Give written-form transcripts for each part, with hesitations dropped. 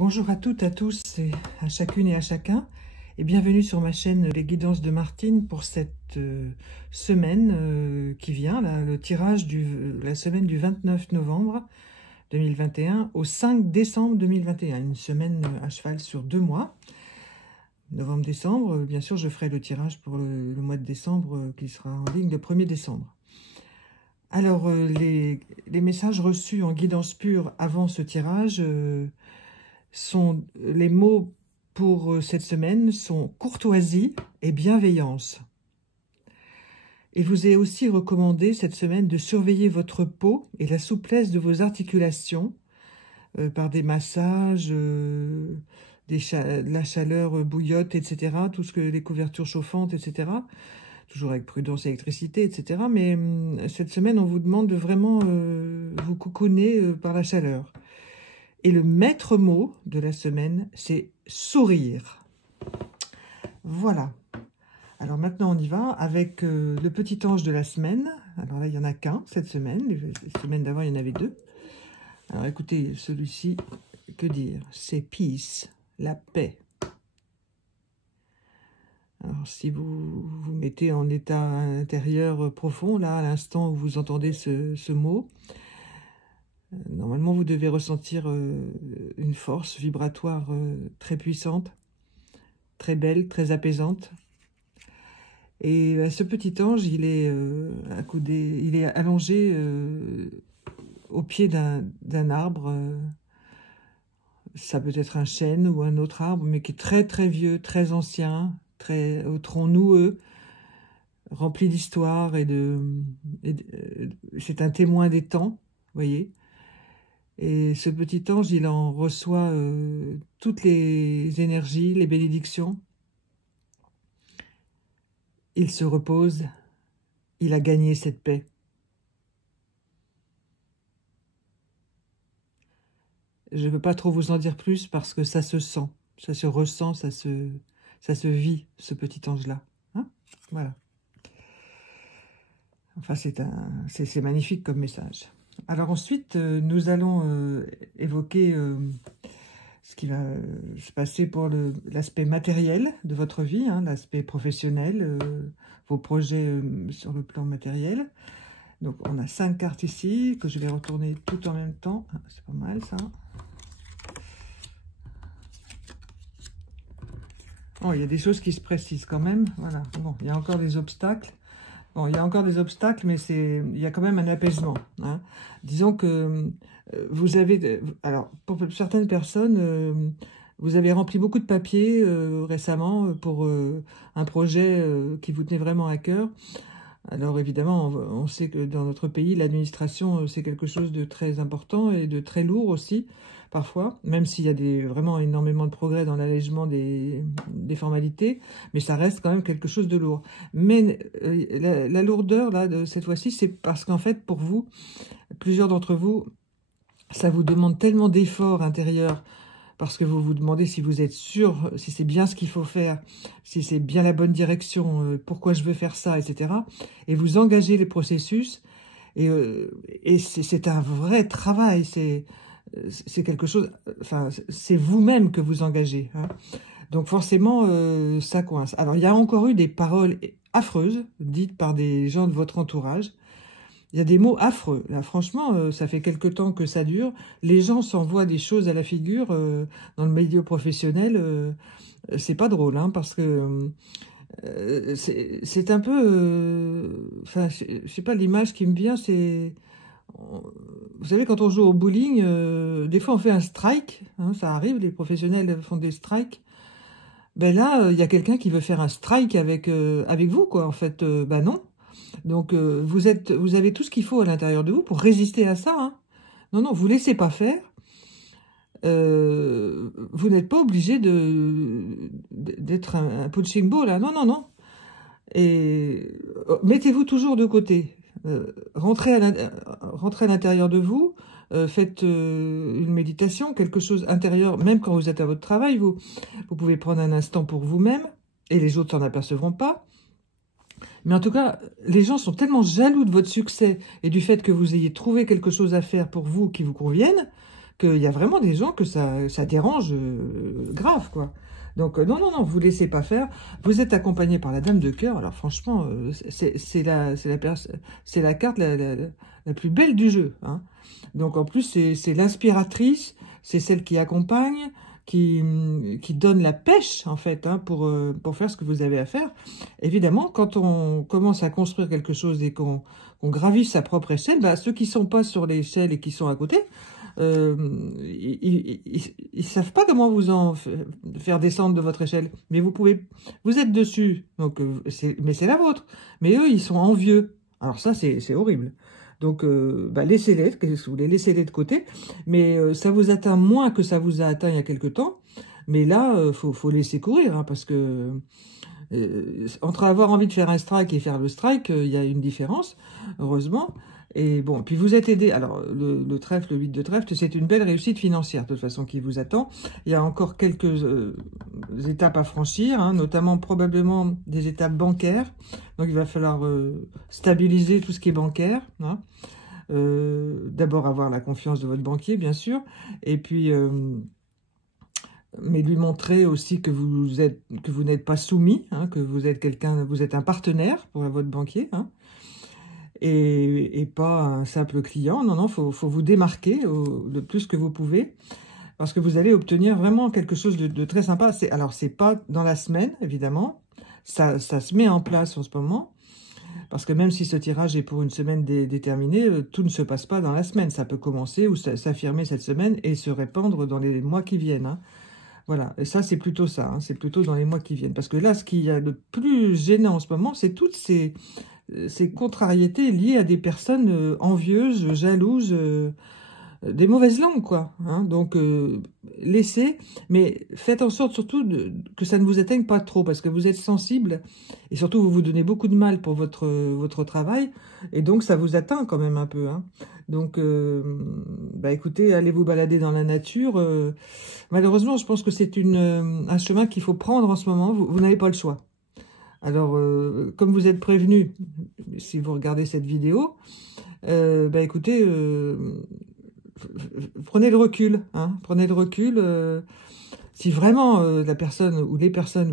Bonjour à toutes, à tous, et à chacune et à chacun, et bienvenue sur ma chaîne Les Guidances de Martine pour cette semaine qui vient, là, le tirage de la semaine du 29 novembre 2021 au 5 décembre 2021, une semaine à cheval sur 2 mois. Novembre-décembre, bien sûr, je ferai le tirage pour le mois de décembre qui sera en ligne le 1er décembre. Alors, les messages reçus en guidance pure avant ce tirage sont les mots pour cette semaine sont courtoisie et bienveillance. Il vous est aussi recommandé cette semaine de surveiller votre peau et la souplesse de vos articulations par des massages, la chaleur bouillotte, etc. Tout ce que les couvertures chauffantes, etc. Toujours avec prudence et électricité, etc. Mais cette semaine, on vous demande de vraiment vous coucouner par la chaleur. Et le maître mot de la semaine, c'est sourire. Voilà. Alors maintenant, on y va avec le petit ange de la semaine. Alors là, il n'y en a qu'un cette semaine. Les semaines d'avant, il y en avait deux. Alors écoutez, celui-ci, que dire? C'est peace, la paix. Alors si vous vous mettez en état intérieur profond, là, à l'instant où vous entendez ce mot, normalement, vous devez ressentir une force vibratoire très puissante, très belle, très apaisante. Et ce petit ange, il est il est allongé au pied d'un arbre. Ça peut être un chêne ou un autre arbre, mais qui est très très vieux, très ancien, très au tronc noueux, rempli d'histoire c'est un témoin des temps, vous voyez. Et ce petit ange, il en reçoit toutes les énergies, les bénédictions. Il se repose, il a gagné cette paix. Je ne peux pas trop vous en dire plus parce que ça se sent, ça se ressent, ça se vit, ce petit ange-là. Hein? Voilà. Enfin, c'est magnifique comme message. Alors ensuite, nous allons évoquer ce qui va se passer pour l'aspect matériel de votre vie, hein, l'aspect professionnel, vos projets sur le plan matériel. Donc on a 5 cartes ici, que je vais retourner tout en même temps. Ah, c'est pas mal ça. Oh, il y a des choses qui se précisent quand même. Voilà. Bon, il y a encore des obstacles. Bon, il y a encore des obstacles, mais il y a quand même un apaisement. Hein. Disons que vous avez... Alors, pour certaines personnes, vous avez rempli beaucoup de papiers récemment pour un projet qui vous tenait vraiment à cœur. Alors, évidemment, on sait que dans notre pays, l'administration, c'est quelque chose de très important et de très lourd aussi, parfois, même s'il y a vraiment énormément de progrès dans l'allègement des formalités, mais ça reste quand même quelque chose de lourd. Mais la lourdeur, là, de cette fois-ci, c'est parce qu'en fait, pour vous, plusieurs d'entre vous, ça vous demande tellement d'efforts intérieurs, parce que vous vous demandez si vous êtes sûr, si c'est bien ce qu'il faut faire, si c'est bien la bonne direction, pourquoi je veux faire ça, etc. Et vous engagez les processus, et c'est un vrai travail, c'est quelque chose, enfin, c'est vous-même que vous engagez. Hein. Donc forcément, ça coince. Alors, il y a encore eu des paroles affreuses, dites par des gens de votre entourage. Il y a des mots affreux. Là, franchement, ça fait quelque temps que ça dure. Les gens s'envoient des choses à la figure dans le milieu professionnel. C'est pas drôle, hein, parce que c'est un peu... Enfin, je sais pas, l'image qui me vient, c'est... Vous savez, quand on joue au bowling, des fois on fait un strike. Hein, ça arrive, les professionnels font des strikes. Ben là, il y a quelqu'un qui veut faire un strike avec vous, quoi. En fait, ben non. Donc, vous avez tout ce qu'il faut à l'intérieur de vous pour résister à ça. Hein. Non, non, vous ne laissez pas faire. Vous n'êtes pas obligé d'être un punching ball. Là. Non, non, non. Et mettez-vous toujours de côté. Rentrez à l'intérieur de vous. Faites une méditation, quelque chose intérieur. Même quand vous êtes à votre travail, vous pouvez prendre un instant pour vous-même. Et les autres s'en apercevront pas. Mais en tout cas, les gens sont tellement jaloux de votre succès et du fait que vous ayez trouvé quelque chose à faire pour vous qui vous convienne, qu'il y a vraiment des gens que ça dérange grave, quoi. Donc, non, non, non, vous ne laissez pas faire. Vous êtes accompagné par la dame de cœur. Alors, franchement, c'est la carte la plus belle du jeu, hein. Donc, en plus, c'est l'inspiratrice, c'est celle qui accompagne, qui donne la pêche, en fait, hein, pour faire ce que vous avez à faire. Évidemment, quand on commence à construire quelque chose et qu'on gravit sa propre échelle, bah, ceux qui sont pas sur l'échelle et qui sont à côté, ils savent pas comment vous en faire descendre de votre échelle. Mais vous êtes dessus, donc mais c'est la vôtre. Mais eux, ils sont envieux. Alors ça, c'est horrible. Donc, bah, laissez-les, vous les laissez-les de côté. Mais ça vous atteint moins que ça vous a atteint il y a quelque temps. Mais là, faut laisser courir, hein, parce que entre avoir envie de faire un strike et faire le strike, il y a une différence, heureusement. Et bon, puis vous êtes aidé. Alors, le trèfle, le 8 de trèfle, c'est une belle réussite financière, de toute façon, qui vous attend. Il y a encore quelques étapes à franchir, hein, notamment probablement des étapes bancaires. Donc, il va falloir stabiliser tout ce qui est bancaire, hein. D'abord, avoir la confiance de votre banquier, bien sûr. Et puis, mais lui montrer aussi que vous n'êtes pas soumis, hein, que vous êtes un partenaire pour votre banquier, hein. Et pas un simple client. Non, non, faut vous démarquer le plus que vous pouvez, parce que vous allez obtenir vraiment quelque chose de très sympa. Alors, c'est pas dans la semaine, évidemment. Ça se met en place en ce moment, parce que même si ce tirage est pour une semaine déterminée, tout ne se passe pas dans la semaine. Ça peut commencer ou s'affirmer cette semaine et se répandre dans les mois qui viennent, hein. Voilà, et ça, c'est plutôt ça, hein, c'est plutôt dans les mois qui viennent. Parce que là, ce qu'il y a de plus gênant en ce moment, c'est toutes ces contrariétés liées à des personnes envieuses, jalouses, des mauvaises langues, quoi, hein. Donc, laissez, mais faites en sorte surtout que ça ne vous atteigne pas trop, parce que vous êtes sensible, et surtout, vous vous donnez beaucoup de mal pour votre travail, et donc, ça vous atteint quand même un peu, hein. Donc, bah, écoutez, allez vous balader dans la nature. Malheureusement, je pense que c'est un chemin qu'il faut prendre en ce moment. Vous n'avez pas le choix. Alors, comme vous êtes prévenu, si vous regardez cette vidéo, bah écoutez, prenez le recul, hein, prenez le recul. Si vraiment la personne ou les personnes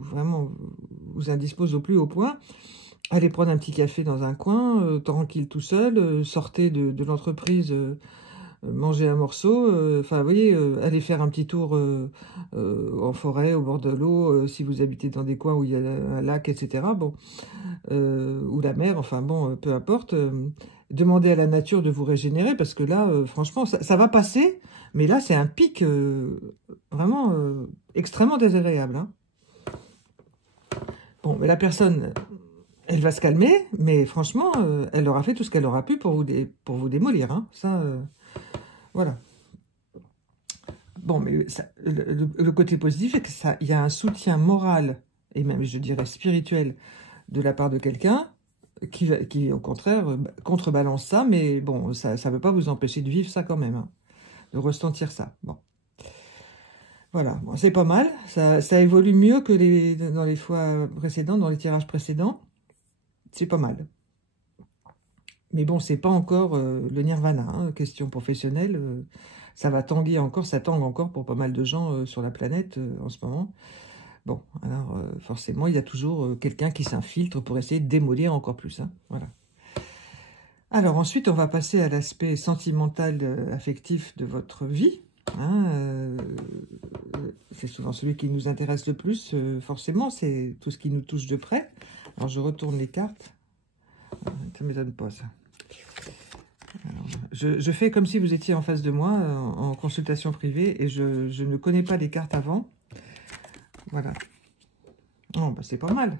vraiment vous indisposent au plus haut point, allez prendre un petit café dans un coin, tranquille tout seul, sortez de l'entreprise, manger un morceau, enfin, vous voyez, allez faire un petit tour en forêt, au bord de l'eau, si vous habitez dans des coins où il y a un lac, etc., bon, ou la mer, enfin bon, peu importe, demandez à la nature de vous régénérer, parce que là, franchement, ça va passer, mais là, c'est un pic vraiment extrêmement désagréable, hein. Bon, mais la personne, elle va se calmer, mais franchement, elle aura fait tout ce qu'elle aura pu pour vous démolir, hein. Ça, voilà. Bon, mais ça, le côté positif est que il y a un soutien moral, et même, je dirais, spirituel, de la part de quelqu'un qui, au contraire, contrebalance ça, mais bon, ça ne veut pas vous empêcher de vivre ça quand même, hein, de ressentir ça. Bon. Voilà, bon, c'est pas mal. Ça évolue mieux que dans les fois précédentes, dans les tirages précédents. C'est pas mal. Mais bon, c'est pas encore le nirvana, hein, question professionnelle. Ça va tanguer encore, ça tangue encore pour pas mal de gens sur la planète en ce moment. Bon, alors forcément, il y a toujours quelqu'un qui s'infiltre pour essayer de démolir encore plus, hein, voilà. Alors ensuite, on va passer à l'aspect sentimental, affectif de votre vie, hein, c'est souvent celui qui nous intéresse le plus, forcément, c'est tout ce qui nous touche de près. Alors je retourne les cartes. Ça ne m'étonne pas, ça. Alors, je fais comme si vous étiez en face de moi, en consultation privée, et je ne connais pas les cartes avant. Voilà. Oh, bah, c'est pas mal.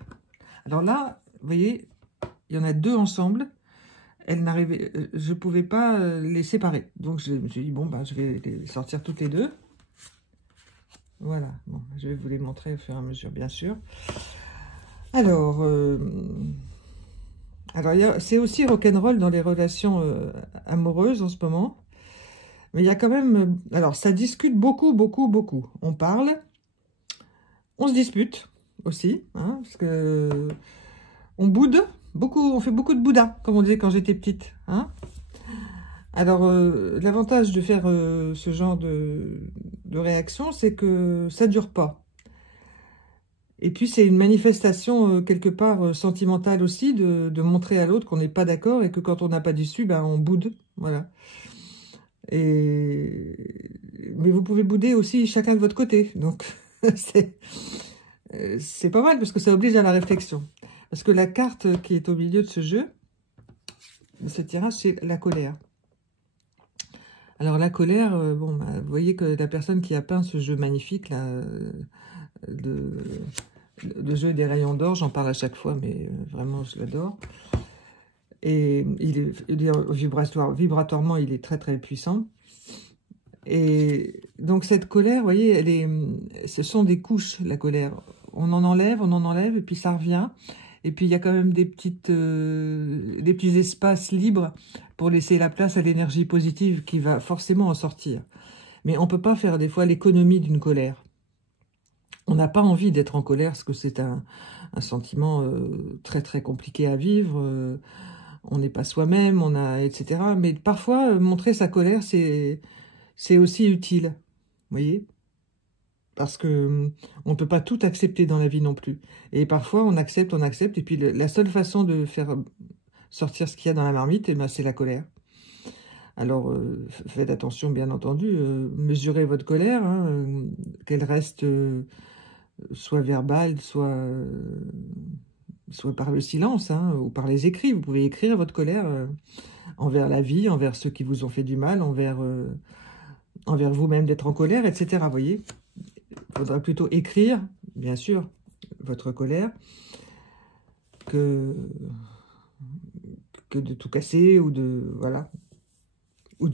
Alors là, vous voyez, il y en a deux ensemble. Je ne pouvais pas les séparer. Donc, je me suis dit, bon, bah, je vais les sortir toutes les deux. Voilà. Bon, je vais vous les montrer au fur et à mesure, bien sûr. Alors, c'est aussi rock'n'roll dans les relations amoureuses en ce moment. Mais il y a quand même... alors, ça discute beaucoup, beaucoup, beaucoup. On parle, on se dispute aussi, hein, parce que on boude beaucoup, on fait beaucoup de bouddha, comme on disait quand j'étais petite, hein. Alors, l'avantage de faire ce genre de réaction, c'est que ça dure pas. Et puis, c'est une manifestation, quelque part, sentimentale aussi, de montrer à l'autre qu'on n'est pas d'accord et que quand on n'a pas d'issue, ben, on boude. Voilà. Mais vous pouvez bouder aussi chacun de votre côté. Donc, c'est pas mal parce que ça oblige à la réflexion. Parce que la carte qui est au milieu de ce jeu, de ce tirage, c'est la colère. Alors, la colère, bon, bah, vous voyez que la personne qui a peint ce jeu magnifique, là, le jeu des rayons d'or, j'en parle à chaque fois, mais vraiment, je l'adore. Et il est vibratoirement, il est très, très puissant. Et donc, cette colère, vous voyez, ce sont des couches, la colère. On en enlève, et puis ça revient. Et puis, il y a quand même des petits espaces libres pour laisser la place à l'énergie positive qui va forcément en sortir. Mais on ne peut pas faire des fois l'économie d'une colère. On n'a pas envie d'être en colère parce que c'est un sentiment très très compliqué à vivre. On n'est pas soi-même, etc. Mais parfois, montrer sa colère, c'est aussi utile. Vous voyez? Parce que on ne peut pas tout accepter dans la vie non plus. Et parfois, on accepte. Et puis, la seule façon de faire sortir ce qu'il y a dans la marmite, eh ben, c'est la colère. Alors, faites attention, bien entendu. Mesurez votre colère, hein, qu'elle reste soit verbale, soit par le silence, hein, ou par les écrits. Vous pouvez écrire votre colère envers la vie, envers ceux qui vous ont fait du mal, envers vous-même d'être en colère, etc. Vous voyez, il faudra plutôt écrire, bien sûr, votre colère, que de tout casser, ou de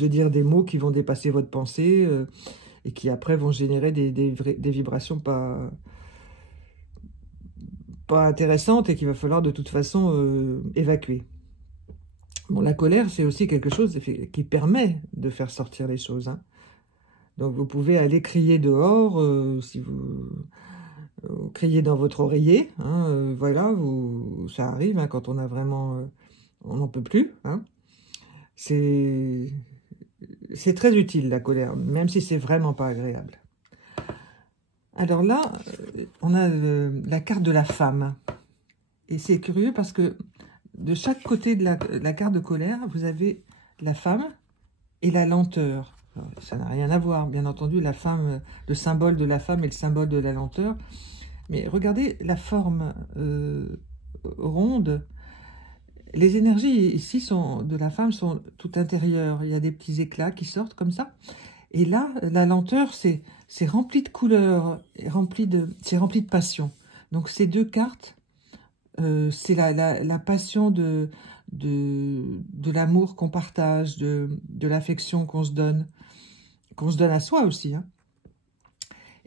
dire des mots qui vont dépasser votre pensée, et qui après vont générer des vibrations pas intéressantes et qu'il va falloir de toute façon évacuer. Bon, la colère, c'est aussi quelque chose qui permet de faire sortir les choses, hein. Donc, vous pouvez aller crier dehors, si vous criez dans votre oreiller, hein, voilà, ça arrive, hein, quand on a vraiment... on n'en peut plus, hein. C'est très utile, la colère, même si c'est vraiment pas agréable. Alors là, on a la carte de la femme. Et c'est curieux parce que de chaque côté de la carte de colère, vous avez la femme et la lenteur. Alors, ça n'a rien à voir, bien entendu, la femme, le symbole de la femme est le symbole de la lenteur. Mais regardez la forme ronde. Les énergies ici de la femme sont tout intérieures. Il y a des petits éclats qui sortent comme ça. Et là, la lenteur, c'est rempli de couleurs, c'est rempli de passion. Donc, ces deux cartes, c'est la passion de l'amour qu'on partage, de l'affection qu'on se donne à soi aussi, hein.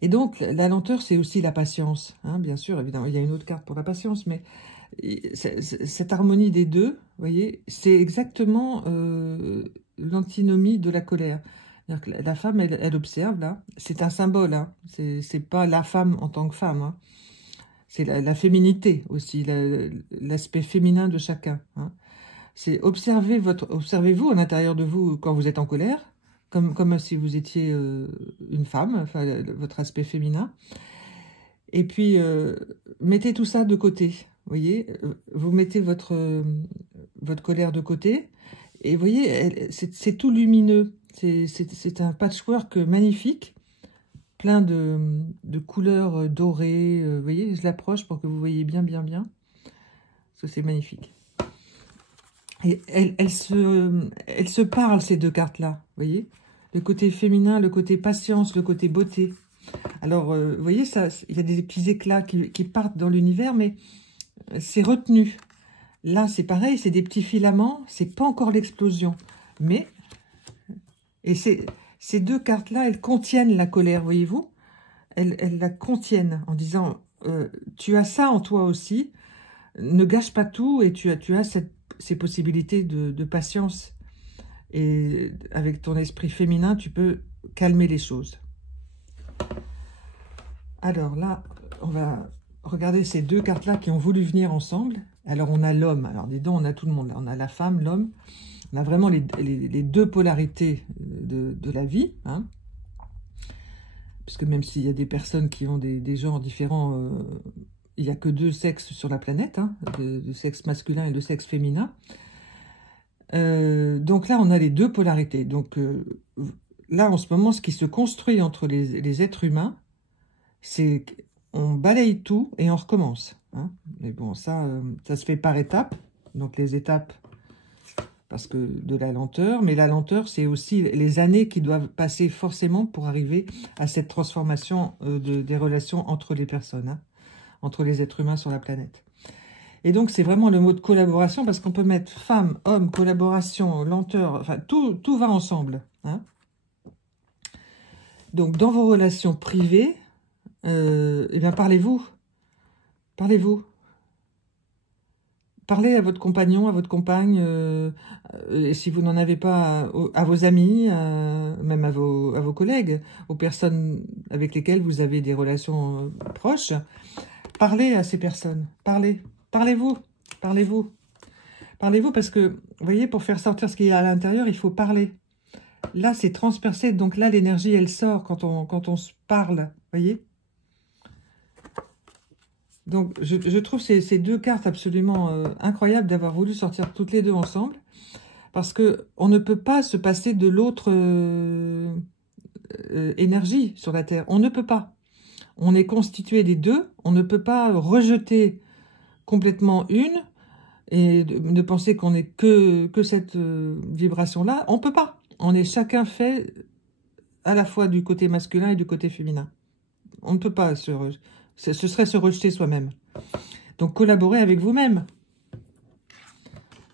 Et donc, la lenteur, c'est aussi la patience, hein, bien sûr, évidemment. Il y a une autre carte pour la patience, mais cette harmonie des deux, vous voyez, c'est exactement l'antinomie de la colère. C'est-à-dire que la femme, elle observe, là. C'est un symbole, hein. C'est pas la femme en tant que femme, hein. C'est la féminité aussi, l'aspect féminin de chacun, hein. C'est observez-vous à l'intérieur de vous quand vous êtes en colère, comme si vous étiez une femme, enfin, votre aspect féminin. Et puis, mettez tout ça de côté, vous voyez. Vous mettez votre colère de côté, et vous voyez, c'est tout lumineux. C'est un patchwork magnifique, plein de couleurs dorées. Vous voyez, je l'approche pour que vous voyez bien. Ça, c'est magnifique. Et elles se parlent, ces deux cartes-là, vous voyez. Le côté féminin, le côté patience, le côté beauté. Alors, vous voyez, il y a des petits éclats qui partent dans l'univers, mais c'est retenu. Là, c'est pareil, c'est des petits filaments, c'est pas encore l'explosion. Mais, et ces deux cartes-là, elles contiennent la colère, voyez-vous. Elles la contiennent en disant, tu as ça en toi aussi, ne gâche pas tout, et tu as ces possibilités de patience. Et avec ton esprit féminin, tu peux calmer les choses. Alors là, on va regarder ces deux cartes-là qui ont voulu venir ensemble. Alors, on a l'homme. Alors, dis donc, on a tout le monde. On a la femme, l'homme. On a vraiment les deux polarités de la vie, hein. Parce que même s'il y a des personnes qui ont des genres différents, il n'y a que deux sexes sur la planète, hein, de sexe masculin et de sexe féminin. Donc là, on a les deux polarités. Donc là, en ce moment, ce qui se construit entre les êtres humains, c'est qu'on balaye tout et on recommence, hein. Mais bon, ça se fait par étapes. Donc les étapes, parce que de la lenteur, mais la lenteur, c'est aussi les années qui doivent passer forcément pour arriver à cette transformation des relations entre les personnes, hein, entre les êtres humains sur la planète. Et donc, c'est vraiment le mot de collaboration, parce qu'on peut mettre femme, homme, collaboration, lenteur, enfin, tout va ensemble, hein. Donc, dans vos relations privées, eh bien, parlez-vous. Parlez-vous. Parlez à votre compagnon, à votre compagne, et si vous n'en avez pas, à vos amis, même à vos collègues, aux personnes avec lesquelles vous avez des relations proches. Parlez à ces personnes, parlez-vous, parlez-vous. Parlez-vous parce que, vous voyez, pour faire sortir ce qu'il y a à l'intérieur, il faut parler. Là, c'est transpercé, donc là, l'énergie, elle sort quand on se parle, vous voyez. Donc, je trouve ces deux cartes absolument incroyables d'avoir voulu sortir toutes les deux ensemble, parce que on ne peut pas se passer de l'autre énergie sur la Terre. On ne peut pas. On est constitué des deux. On ne peut pas rejeter complètement une et de penser qu'on n'est que cette vibration-là. On ne peut pas. On est chacun fait à la fois du côté masculin et du côté féminin. On ne peut pas ce serait se rejeter soi-même. Donc, collaborez avec vous-même.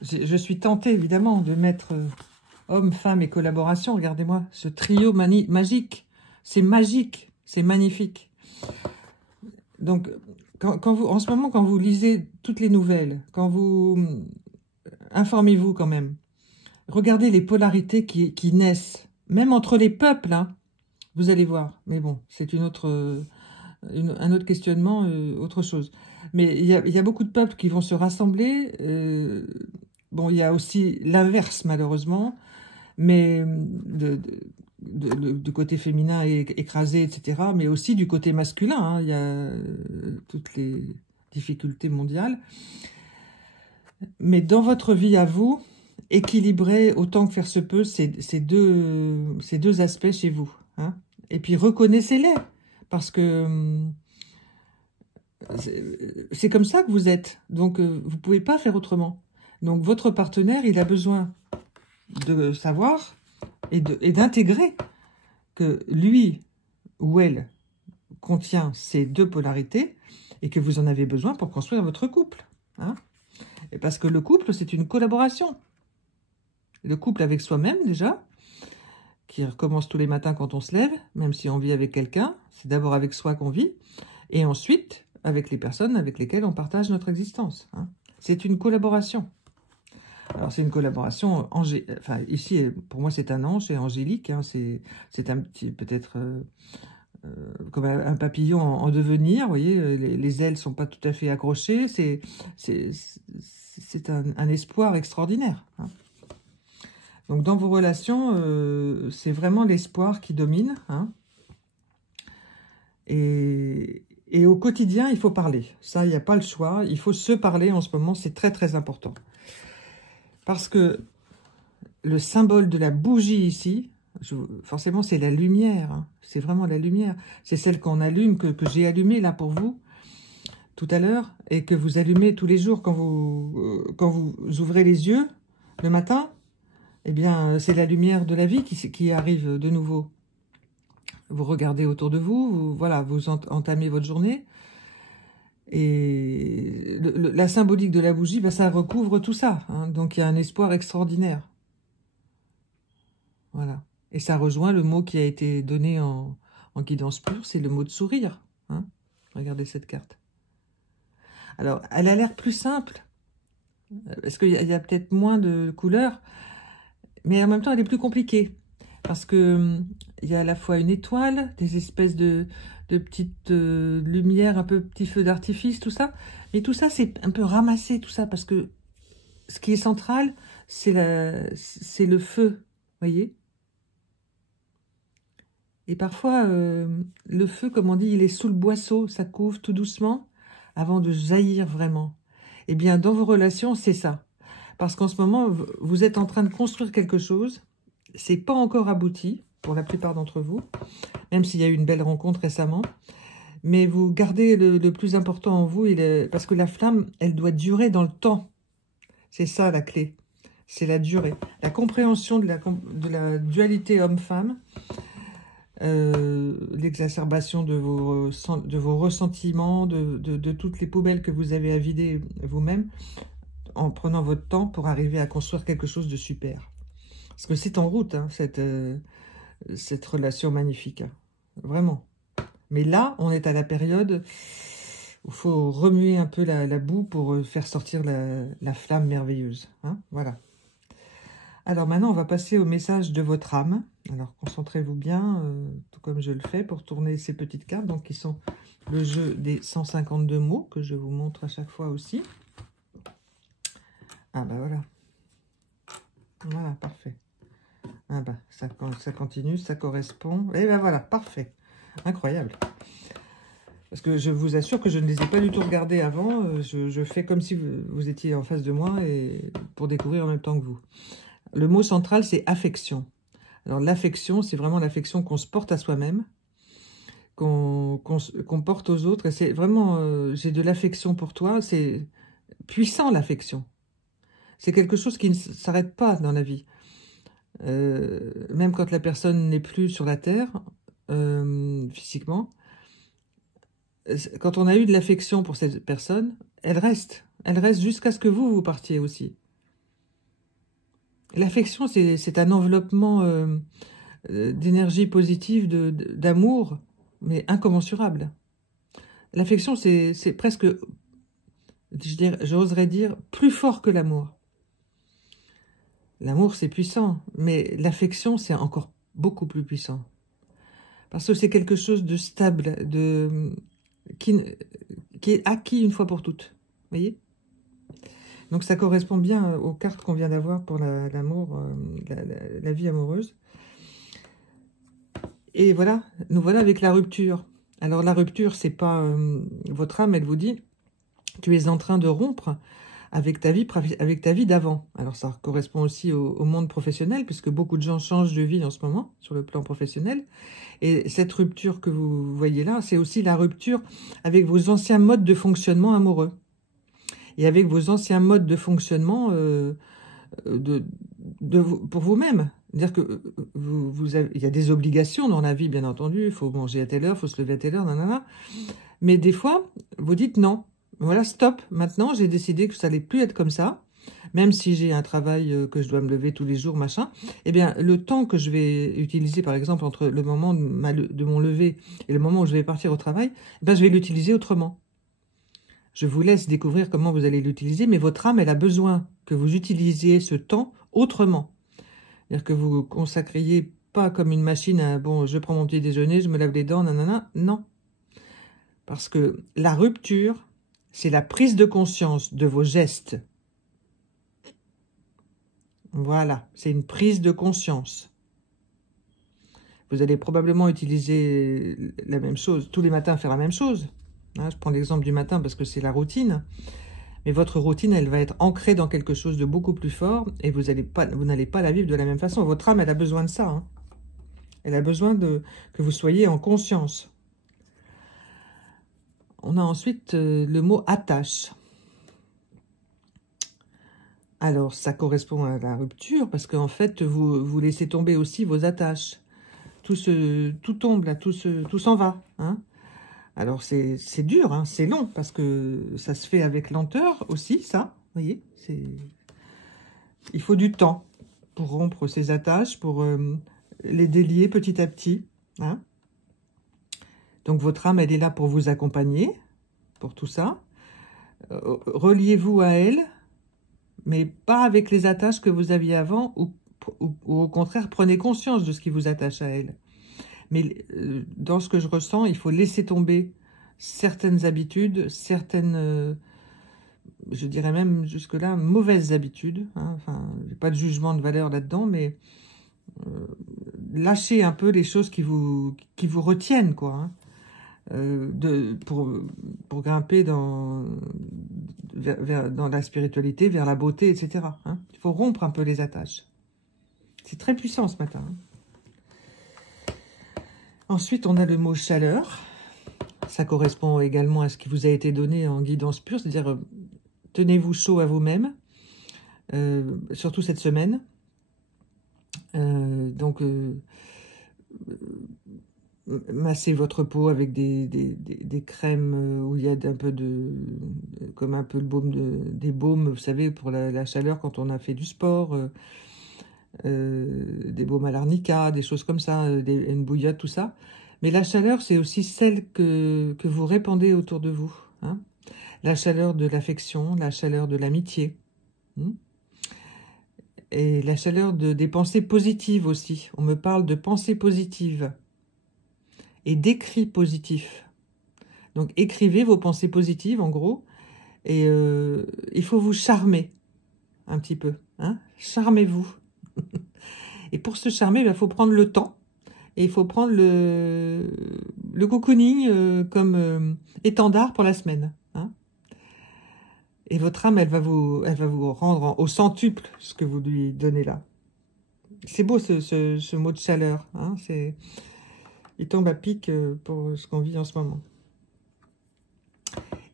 Je suis tentée, évidemment, de mettre homme, femme et collaboration. Regardez-moi, ce trio magique. C'est magique, c'est magnifique. Donc, en ce moment, quand vous lisez toutes les nouvelles, quand vous informez-vous quand même, regardez les polarités qui naissent, même entre les peuples, hein, vous allez voir. Mais bon, c'est un autre questionnement, autre chose. Mais il y a beaucoup de peuples qui vont se rassembler. Bon, il y a aussi l'inverse, malheureusement, mais du côté féminin écrasé, etc., mais aussi du côté masculin, hein, il y a toutes les difficultés mondiales. Mais dans votre vie à vous, équilibrez autant que faire se peut ces deux aspects chez vous, hein. Et puis reconnaissez-les, parce que c'est comme ça que vous êtes. Donc, vous ne pouvez pas faire autrement. Donc, votre partenaire, il a besoin de savoir et d'intégrer que lui ou elle contient ces deux polarités et que vous en avez besoin pour construire votre couple, hein. Et parce que le couple, c'est une collaboration. Le couple avec soi-même, déjà, qui recommence tous les matins quand on se lève, même si on vit avec quelqu'un, c'est d'abord avec soi qu'on vit, et ensuite avec les personnes avec lesquelles on partage notre existence, hein. C'est une collaboration. Alors, c'est une collaboration, enfin, ici, pour moi, c'est un ange, c'est angélique, hein, c'est un petit, peut-être, comme un papillon en devenir, vous voyez, les ailes ne sont pas tout à fait accrochées, c'est un espoir extraordinaire, hein. Donc, dans vos relations, c'est vraiment l'espoir qui domine, hein. Et au quotidien, il faut parler. Ça, il n'y a pas le choix. Il faut se parler en ce moment. C'est très, très important. Parce que le symbole de la bougie ici, forcément, c'est la lumière, hein. C'est vraiment la lumière. C'est celle qu'on allume, que j'ai allumée là pour vous, tout à l'heure, et que vous allumez tous les jours quand vous ouvrez les yeux le matin. Eh bien, c'est la lumière de la vie qui arrive de nouveau. Vous regardez autour de vous, voilà, vous entamez votre journée. Et la symbolique de la bougie, ben, ça recouvre tout ça, hein. Donc, il y a un espoir extraordinaire. Voilà. Et ça rejoint le mot qui a été donné en guidance pure, c'est le mot de sourire, hein. Regardez cette carte. Alors, elle a l'air plus simple, parce qu'il y a peut-être moins de couleurs, mais en même temps, elle est plus compliquée. Parce que il y a à la fois une étoile, des espèces de petites lumières, un peu petits feux d'artifice, tout ça. Mais tout ça, c'est un peu ramassé, tout ça, parce que ce qui est central, c'est le feu, voyez. Et parfois, le feu, comme on dit, il est sous le boisseau, ça couvre tout doucement avant de jaillir vraiment. Eh bien, dans vos relations, c'est ça. Parce qu'en ce moment, vous êtes en train de construire quelque chose. C'est pas encore abouti, pour la plupart d'entre vous, même s'il y a eu une belle rencontre récemment. Mais vous gardez le plus important en vous, parce que la flamme, elle doit durer dans le temps. C'est ça la clé, c'est la durée. La compréhension de la dualité homme-femme, l'exacerbation de vos ressentiments, de toutes les poubelles que vous avez à vider vous-même, en prenant votre temps pour arriver à construire quelque chose de super. Parce que c'est en route, hein, cette relation magnifique, hein, vraiment. Mais là, on est à la période où il faut remuer un peu la boue pour faire sortir la flamme merveilleuse, hein, voilà. Alors maintenant, on va passer au message de votre âme. Alors, concentrez-vous bien, tout comme je le fais, pour tourner ces petites cartes, donc qui sont le jeu des 152 mots, que je vous montre à chaque fois aussi. Ah ben voilà. Voilà, parfait. Ah ben, ça continue, ça correspond. Et ben voilà, parfait. Incroyable. Parce que je vous assure que je ne les ai pas du tout regardés avant. Je fais comme si vous étiez en face de moi et pour découvrir en même temps que vous. Le mot central, c'est affection. Alors, l'affection, c'est vraiment l'affection qu'on se porte à soi-même, qu'on porte aux autres. Et c'est vraiment, j'ai de l'affection pour toi. C'est puissant, l'affection. C'est quelque chose qui ne s'arrête pas dans la vie. Même quand la personne n'est plus sur la terre, physiquement, quand on a eu de l'affection pour cette personne, elle reste. Elle reste jusqu'à ce que vous partiez aussi. L'affection, c'est un enveloppement d'énergie positive, d'amour, mais incommensurable. L'affection, c'est presque, j'oserais dire, plus fort que l'amour. L'amour, c'est puissant, mais l'affection, c'est encore beaucoup plus puissant. Parce que c'est quelque chose de stable, qui est acquis une fois pour toutes. Vous voyez ? Donc ça correspond bien aux cartes qu'on vient d'avoir pour l'amour, la vie amoureuse. Et voilà, nous voilà avec la rupture. Alors la rupture, c'est pas votre âme, elle vous dit, tu es en train de rompre avec ta vie d'avant. Alors ça correspond aussi au monde professionnel, puisque beaucoup de gens changent de vie en ce moment, sur le plan professionnel. Et cette rupture que vous voyez là, c'est aussi la rupture avec vos anciens modes de fonctionnement amoureux. Et avec vos anciens modes de fonctionnement pour vous-même. C'est-à-dire que il y a des obligations dans la vie, bien entendu. Il faut manger à telle heure, il faut se lever à telle heure, nanana. Mais des fois, vous dites non. Voilà, stop. Maintenant, j'ai décidé que ça allait plus être comme ça. Même si j'ai un travail que je dois me lever tous les jours, machin. Eh bien, le temps que je vais utiliser, par exemple, entre le moment de mon lever et le moment où je vais partir au travail, eh bien, je vais l'utiliser autrement. Je vous laisse découvrir comment vous allez l'utiliser, mais votre âme, elle a besoin que vous utilisiez ce temps autrement. C'est-à-dire que vous consacriez pas comme une machine à « bon, je prends mon petit déjeuner, je me lave les dents, nanana ». Non. Parce que la rupture, c'est la prise de conscience de vos gestes. Voilà, c'est une prise de conscience. Vous allez probablement utiliser la même chose, tous les matins faire la même chose. Hein, je prends l'exemple du matin parce que c'est la routine. Mais votre routine, elle va être ancrée dans quelque chose de beaucoup plus fort et vous n'allez pas la vivre de la même façon. Votre âme, elle a besoin de ça. Hein. Elle a besoin que vous soyez en conscience. On a ensuite le mot « attache ». Alors, ça correspond à la rupture parce qu'en fait, vous laissez tomber aussi vos attaches. Tout tombe, là, tout s'en va. Hein. Alors, c'est dur, hein, c'est long, parce que ça se fait avec lenteur aussi, ça. Vous voyez, il faut du temps pour rompre ces attaches, pour les délier petit à petit. Hein. Donc, votre âme, elle est là pour vous accompagner, pour tout ça. Reliez-vous à elle, mais pas avec les attaches que vous aviez avant, ou au contraire, prenez conscience de ce qui vous attache à elle. Mais dans ce que je ressens, il faut laisser tomber certaines habitudes, certaines je dirais même jusque-là, mauvaises habitudes. Hein, enfin, pas de jugement de valeur là-dedans, mais lâchez un peu les choses qui vous retiennent, quoi. Hein, pour grimper dans la spiritualité, vers la beauté, etc. Hein. Il faut rompre un peu les attaches. C'est très puissant ce matin. Hein. Ensuite, on a le mot chaleur. Ça correspond également à ce qui vous a été donné en guidance pure, c'est-à-dire tenez-vous chaud à vous-même, surtout cette semaine. Donc, massez votre peau avec des crèmes où il y a un peu comme un peu le baume des baumes, vous savez, pour la chaleur quand on a fait du sport, des baumes à l'arnica, des choses comme ça, une bouillotte, tout ça. Mais la chaleur, c'est aussi celle que vous répandez autour de vous. Hein, la chaleur de l'affection, la chaleur de l'amitié. Et la chaleur des pensées positives aussi. On me parle de pensées positives et d'écrits positifs. Donc, écrivez vos pensées positives, en gros. Et il faut vous charmer un petit peu. Hein, charmez-vous. Et pour se charmer, il faut prendre le temps. Et il faut prendre le cocooning comme étendard pour la semaine. Hein. Et votre âme, elle va vous rendre au centuple ce que vous lui donnez là. C'est beau ce mot de chaleur. Hein. Il tombe à pic pour ce qu'on vit en ce moment.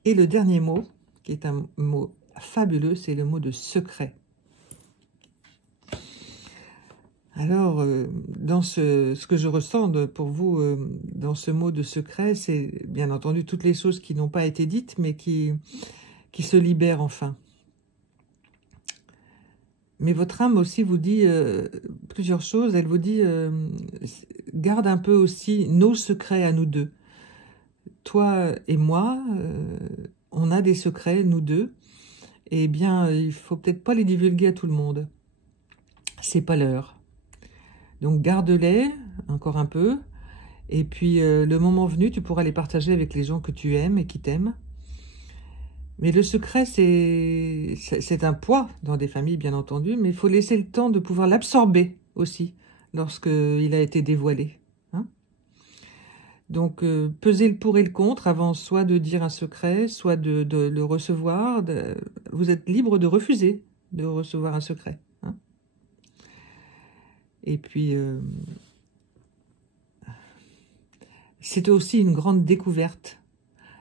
Et le dernier mot, qui est un mot fabuleux, c'est le mot de secret. Alors, dans ce que je ressens pour vous, dans ce mot de secret, c'est bien entendu toutes les choses qui n'ont pas été dites, mais qui se libèrent enfin. Mais votre âme aussi vous dit plusieurs choses. Elle vous dit, garde un peu aussi nos secrets à nous deux. Toi et moi, on a des secrets, nous deux. Eh bien, il faut peut-être pas les divulguer à tout le monde. C'est pas l'heure. Donc, garde-les encore un peu. Et puis, le moment venu, tu pourras les partager avec les gens que tu aimes et qui t'aiment. Mais le secret, c'est un poids dans des familles, bien entendu, mais il faut laisser le temps de pouvoir l'absorber aussi, lorsqu'il a été dévoilé. Hein. Donc, pesez le pour et le contre avant soit de dire un secret, soit de le recevoir. Vous êtes libre de refuser de recevoir un secret. Hein. Et puis, c'est aussi une grande découverte.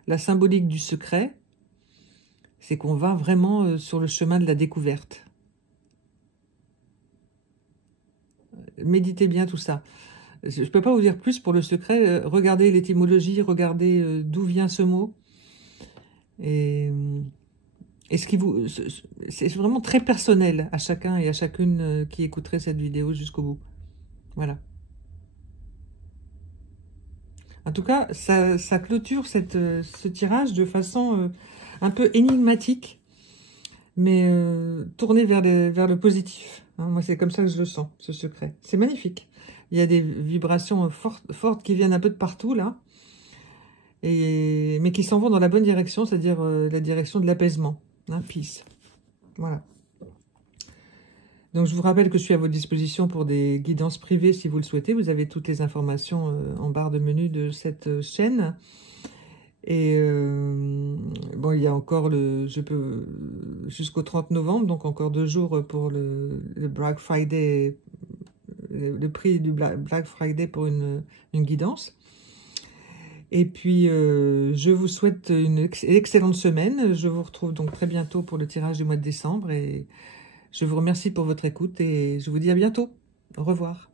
La symbolique du secret, c'est qu'on va vraiment sur le chemin de la découverte. Méditez bien tout ça. Je ne peux pas vous dire plus pour le secret. Regardez l'étymologie, regardez d'où vient ce mot. Et c'est vraiment très personnel à chacun et à chacune qui écouterait cette vidéo jusqu'au bout. Voilà. En tout cas, ça clôture ce tirage de façon un peu énigmatique, mais tourné vers le positif. Hein, moi, c'est comme ça que je le sens, ce secret. C'est magnifique. Il y a des vibrations fortes qui viennent un peu de partout, là, mais qui s'en vont dans la bonne direction, c'est-à-dire la direction de l'apaisement. Hein, peace. Voilà. Donc, je vous rappelle que je suis à votre disposition pour des guidances privées si vous le souhaitez. Vous avez toutes les informations en barre de menu de cette chaîne. Et bon, il y a encore jusqu'au 30 novembre, donc encore 2 jours pour le Black Friday, le prix du Black Friday pour une guidance. Et puis, je vous souhaite une excellente semaine. Je vous retrouve donc très bientôt pour le tirage du mois de décembre. Et je vous remercie pour votre écoute et je vous dis à bientôt. Au revoir.